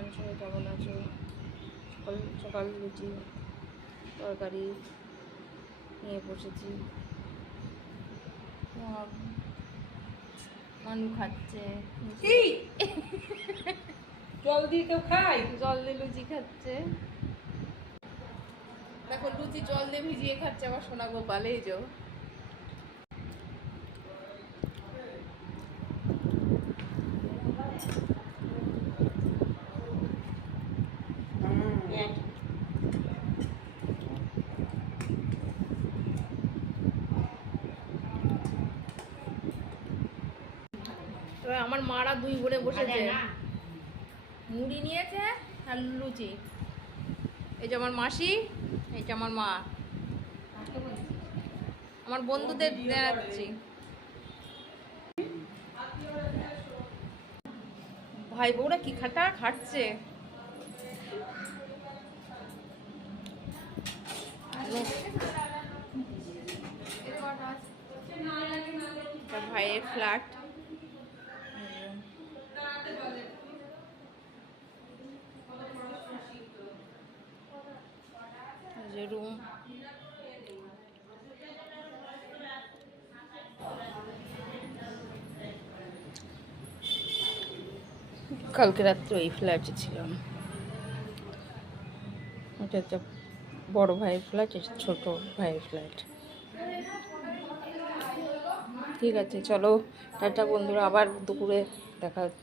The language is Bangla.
কেমন সবাই কেমন আছো? সকাল সকাল লুচি তরকারি নিয়ে বসেছি। মানু খাচ্ছে, জল দিয়ে কেউ খায়? জল দিয়ে লুচি খাচ্ছে। দেখো লুচি জল দিয়ে ভিজিয়ে খাচ্ছে আমার সোনা গোপাল। এই যে আমার মারা দুই বোনে বসেছে, মুড়ি নিয়েছে আর লুচি। এই যে আমার মাসি, এই যে আমার মা। আমার বন্ধুদের দেখাচ্ছি। ভাই বউরা কি খাচ্ছে। ভাইয়ের ফ্ল্যাট, যে রুম। কালকে রাত্রে এই ফ্ল্যাটে ছিলাম। এটা একটা বড় ভাইয়ের ফ্ল্যাট, এটা ছোট ভাইয়ের ফ্ল্যাট। ঠিক আছে, চলো টাটা বন্ধুরা, আবার দুপুরে দেখা হচ্ছে।